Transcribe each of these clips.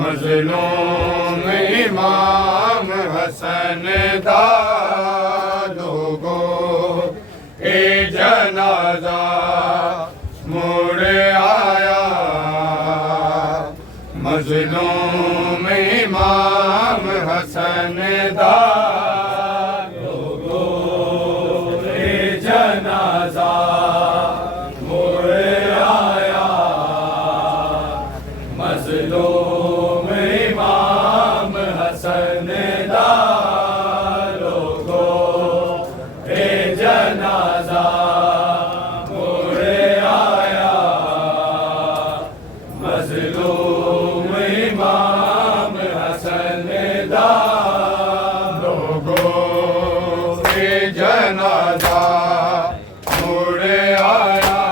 मजलूम इमाम हसन दा लोगों ए जनाजा मुड़ आया। मजलूम इमाम हसन दा लोगों ए जनाजा मुड़ आया। मजलूम इमाम हसन दा लोगों ए जनाजा मुड़ आया। मजलूम इमाम हसन दा लोगों ए जनाजा मुड़ आया।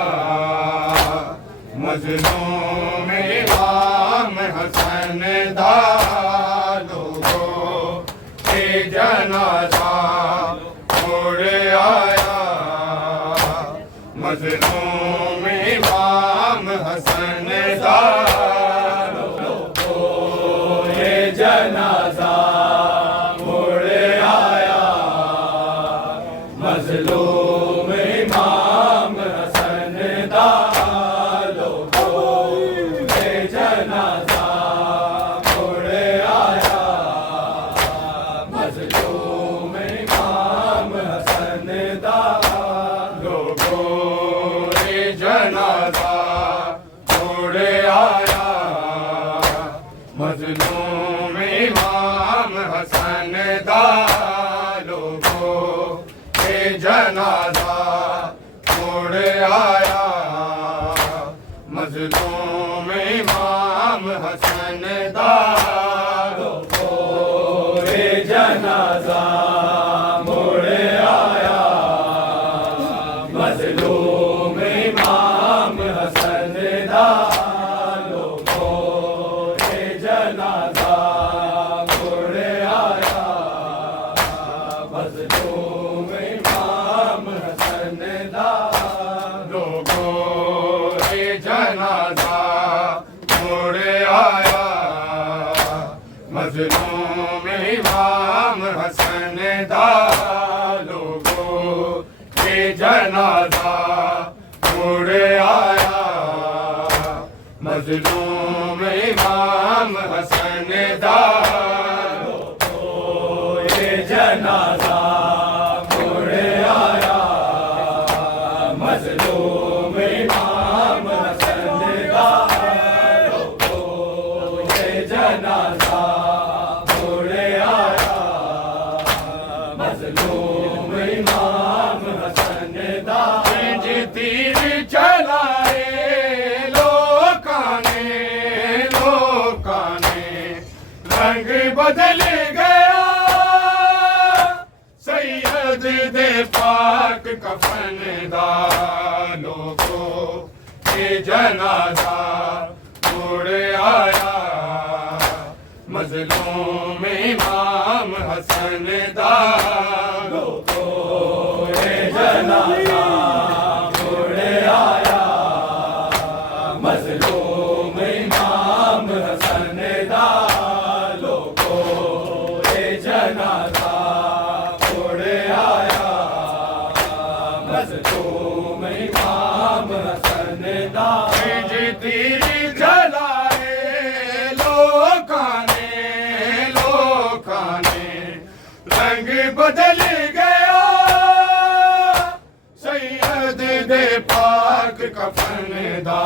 मजलूम इमाम हसन दा लोगों ए जनाजा मुड़ आया। मजलूम इमाम हसन दा लोगों ए जनाजा मुड़ आया। मजलूम इमाम हसन दा लोगों ए जनाजा मुड़ आया। मजलूम इमाम हसन दा लोगों ए जनाजा मुड़ आया। मजलूम इमाम हसन दा लोगों ए जनाजा मुड़ आया। मजलूम इमाम हसन दा लोगों ए जनाजा मुड़ आया। मजलूम इमाम हसन दा लोगों ए जनाजा मुड़ आया। मजलूम इमाम हसन दा लोगों ए जनाजा मुड़ आया। मजलूम इमाम हसन दा लोगों ए जनाजा मुड़ आया। मजलूम इमाम हसन दा लोगों ए जनाजा मुड़ आया। मजलूम इमाम हसन दा लोगों ए जनाजा मुड़ आया। मजलूम इमाम हसन दा तीर चलाए लोकाने रंग बदल गया। सैयद दे पाक कफन दा लोगों ए जनाजा मुड़ आया। मजलूम इमाम हसन दा लोगों ए जनाजा मुड़ आया। मजलूम इमाम हसन दा लोगों ए जनाजा मुड़ आया। मजलूम इमाम हसन दा तीरी जलाए लोकां ने रंग बदल गया सैयद दे पाक कफन दा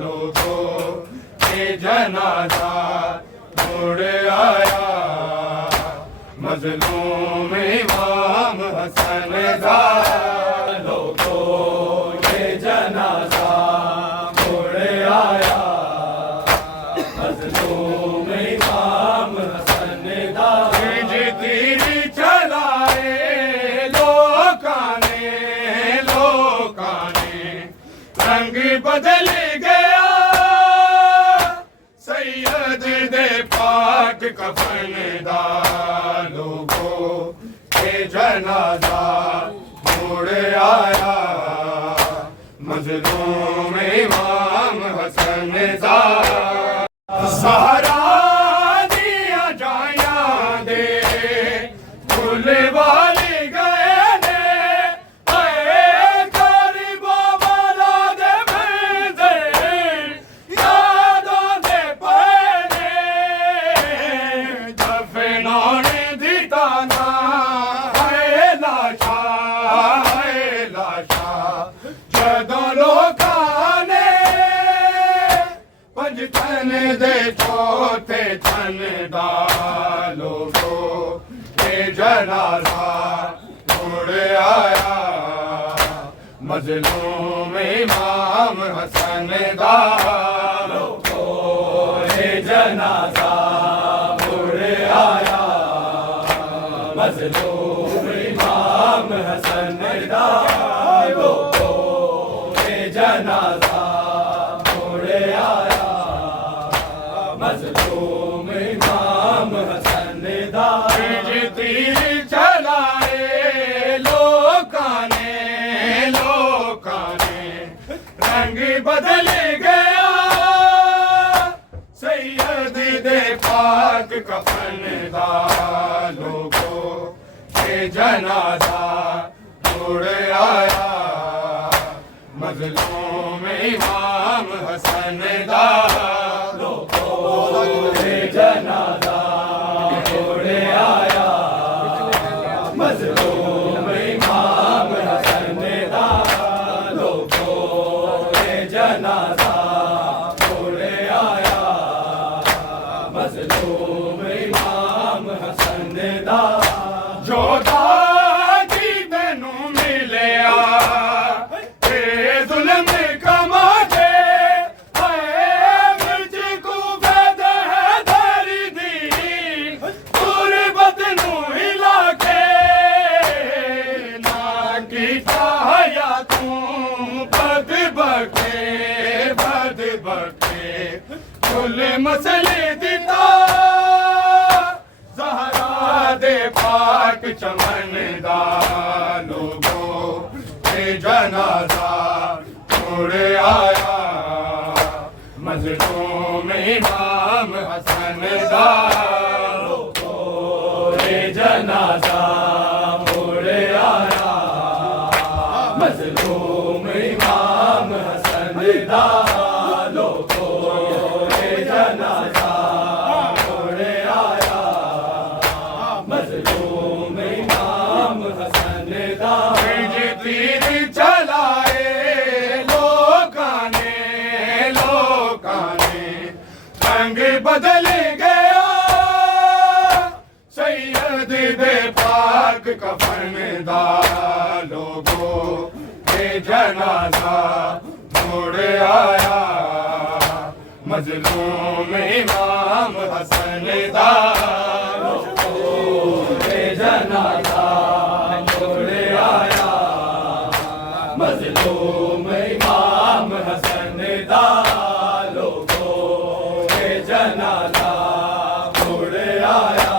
लोगों के जनाजा मुड़ आया मजलूम इमाम हसन दा लोगों ये जनाजा मुड़ आया मजलूम इमाम हसन दा तीरी चलाए लोकां ने रंग बदल गया सैयद दे पाक कफन दा लोगों के जनाजा मुड़ आया मजलूम इमाम हसन दा ज़हरा दिया जाया दे फूल वाले गए ने आए गरीबो वाला दे भेजे यादों दे पहने दफनाने दिता ना है लाशा जदों लोकां ने पंजतन दे चौथे तन दा लोगों के जनाजा मुड़ आया मजलूम इमाम हसन दा लोगों ये जनाजा मुड़ आया मजलूम इमाम हसन दा लोगों ये जनाजा मुड़ आया मजलूम इमाम हसन दा तीर चलाए लोकां ने रंग बदल गया सैयद दे पाक कफन दा लोगों के जनाजा मुड़ आया मजलूम इमाम हसन दा जनाजा मुड़ आया मजलूम इमाम हसन दा लोगों ये जनाजा मुड़ आया मजलूम इमाम हसन दा जोधा की तेनू मिलिया ते जुल्म कमा दे मसले दिता ज़हरा दे पाक चमन दा लोगों के जनाजा मुड़ आया मजलूम इमाम हसन दा लोगों ये जनाजा मुड़ आया मजलूम इमाम हसन दा जनाजा मुड़ आया मजलूम इमाम हसन दा तीर चलाए लोकां ने रंग बदल गया सैयद दे पाक कफन दा लोगों के जनाजा मुड़ आया मजलूम इमाम हसन दा जनाजा मुड़ आया मजलूम इमाम हसन दा लोगों के जनाजा मुड़ आया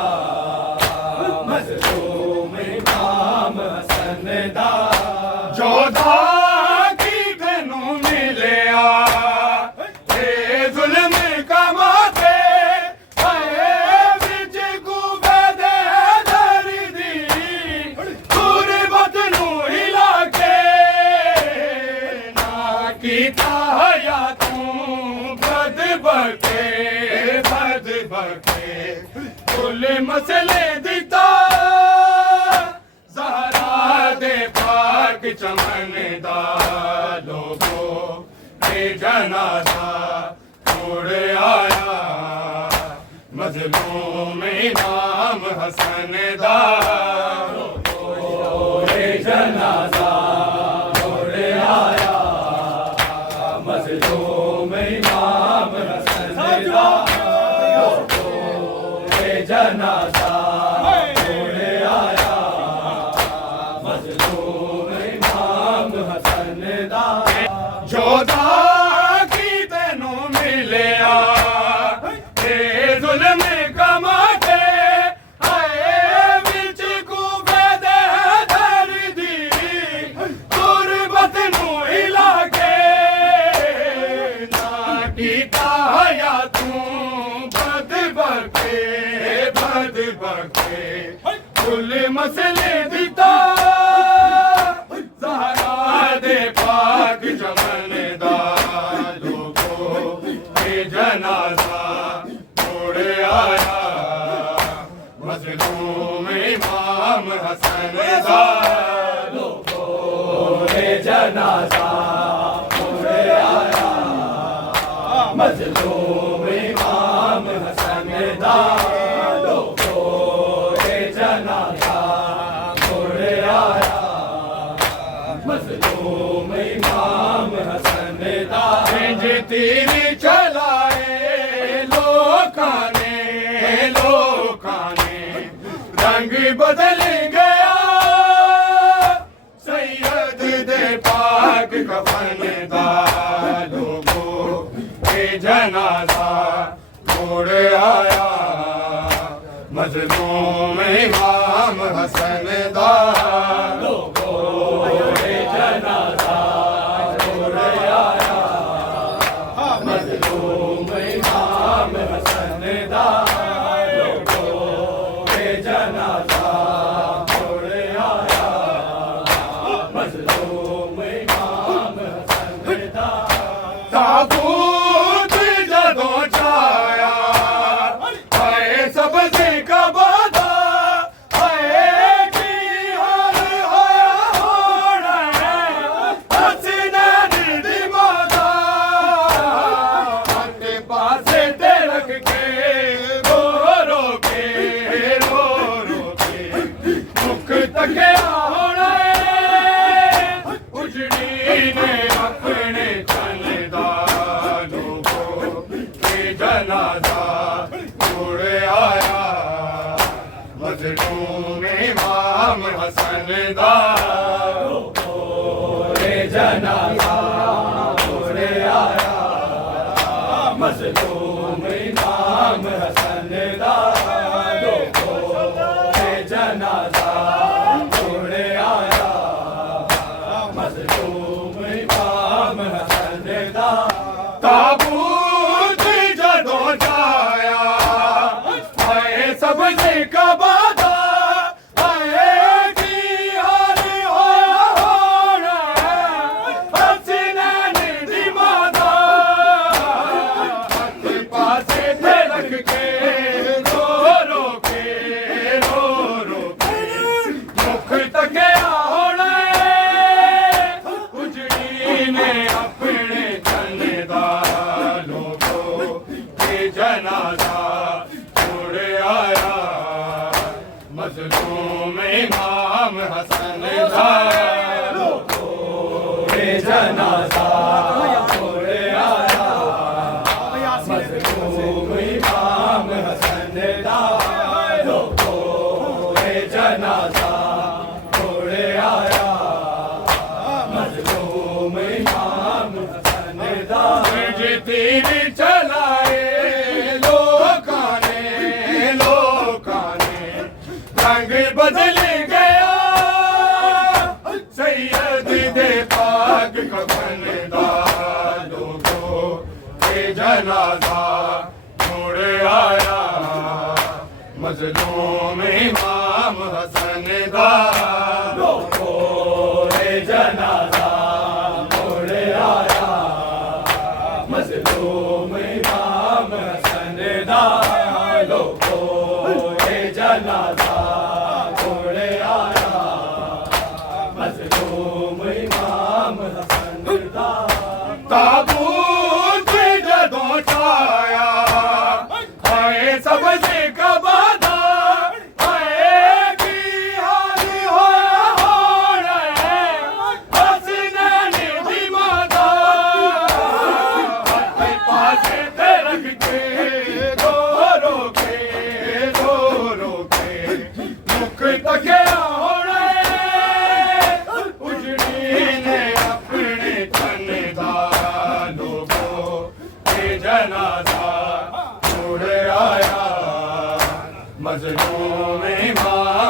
मजलूम इमाम हसन दा जोधा की तेनू मिलिया ते जुल्म कमा दे कीता हया तू बद बके कुल मसले दिता ज़हरा दे पाक चमन दा लोगो ते जनाजा छोड़ आया मजलूम इमाम हसन दा रे जनाजा छोड़ आया मजलूम इमाम हसन दा रे जनाजा छोड़ आया मजलूम इमाम हसन दा जोधा की तेनों मिलिया ते जुल्म कमाते आए विच कूबे दे दर्दी गुरबत नू हिला के ना कीता हया तू बद बके कुल मसले दिता ज़हरा दे पाक चमन दा लोगो ते जनाजा छोड़ आया मजलूम इमाम हसन दा रे जनाजा छोड़ आया मजलूम इमाम हसन दा रे जनाजा छोड़ आया मजलूम इमाम हसन दा जे तीर चलाए लोकां ने रंग बदल गया सैयद दे पाक कफन दा लोगो के जनाजा छोड़ आया मजलूम इमाम हसन दा रे जनाजा छोड़ आया मजलूम इमाम हसन दा रे जनाजा छोड़ आया मजलूम इमाम हसन दा ताबूत जदों छाया हाय सबसे कबादा हाय की हाल होया होना है हसनैन दी माता अपने पासे ते रख के रो रो के मुख तकिया होना है उजड़ी ने अपने तन दा लोगो के जनाजा छोड़ आया मजलूम इमाम हसन दा रे जनाजा छोड़ आया मजलूम इमाम हसन दा रे जनाजा छोड़ आया मजलूम इमाम हसन दा ताबूत जदों छाया हाय सबसे कबादा हाय की हाल होया होना है हसनैन दी माता अपने पासे ते रख के रो रो के मुख तकिया होना है उजड़ी ने अपने तन दा लोगो के जनाजा छोड़ आया मजलूम इमाम हसन दा रे जनाजा छोड़ आया मजलूम इमाम हसन दा रे जनाजा छोड़ आया मजलूम इमाम हसन दा जे तीर चलाए लोकां ने रंग बदल गया सैयद दे पाक कफन दा लोगो के जनाजा छोड़ आया मजलूम इमाम हसन दा रे जनाजा छोड़ आया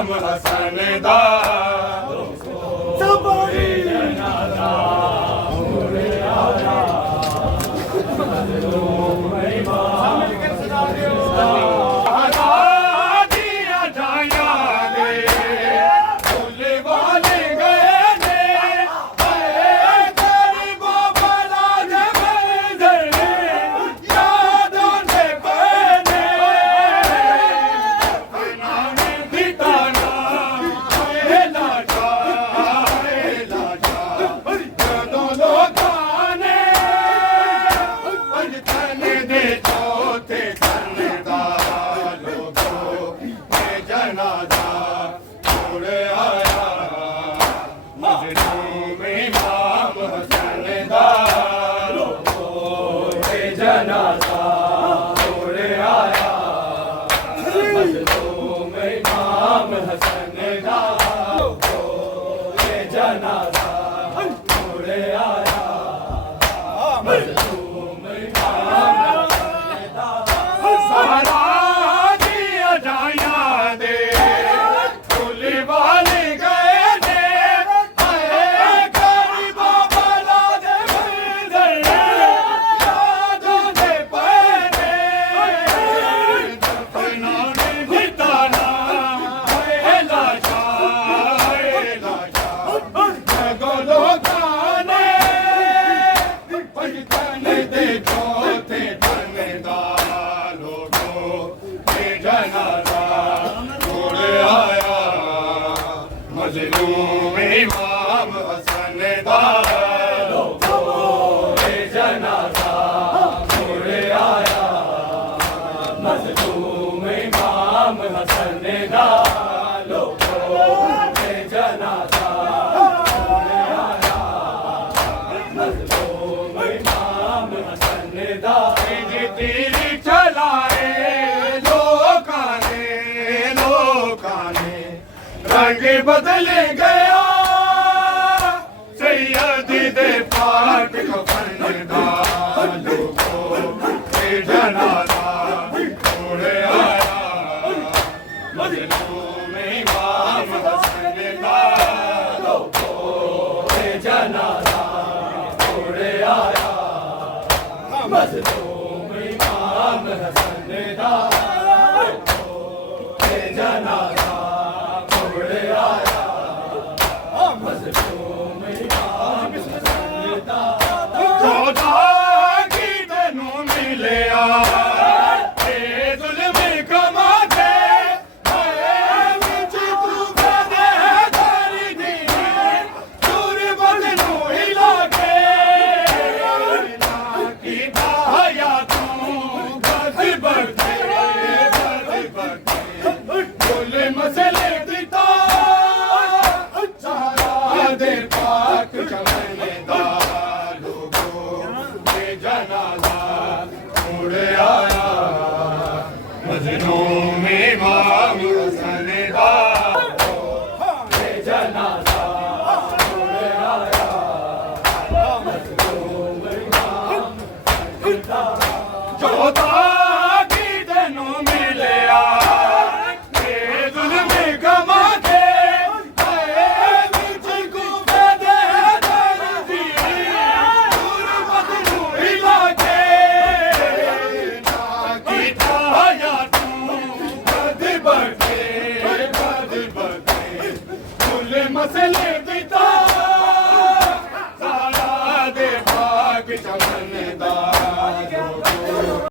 इमाम हसन दा सबारी दिया जाया दे भोले वाले गए ने गरीबो भला दे मंदिर यादों से बने नाने बिताना लाजा यादों लोगाने पंजतन दे चौथे तन दा जनाजा छोड़ आया मजनून इमाम हसन दा जनाजा छोड़ आया मजलूम इमाम हसन दा जनाजा छोड़ आया मजलूम इमाम सहारा दिया जाया दे भोले वाले गए ने गरीबो भला दे मंदिर यादों से बने दफनाने बिताना लाजा जगो लोगाने पंजतन दे चौथे तन दा जनाजा छोड़ आया मजलूम इमाम हसन दा जनाजा छोड़ आया मजलूम इमाम हसन दा जनाजा छोड़ आया मजलूम इमाम हसन दा तीर चलाए लोकाने रंग बदल गया सैयद दे पाक कफन दा जनाजा छोड़ आया मजलूम इमाम हसन दा जनाजा छोड़ आया मजलूम इमाम हसन दा जनाजा छोड़ आया मजलूम इमाम हसन दा चौदह की तेनू मिलिया ते जुल्म कमा के विच तू फदे धारी दी दूर बदनू हिला के की दाया तू बद बदे बोले मसले दिता सहारा दे पाक चमन दा जनाजा छोड़ आया मजनून इमाम हसन दा जनाजा छोड़ आया मजलूम इमाम हसन दा चौदह की तेनू मिलिया ते जुल्म कमा के विच गुफे दे दर्दी दूर बदनू हिला के कीता या तू बद बदे कुल मसले दिता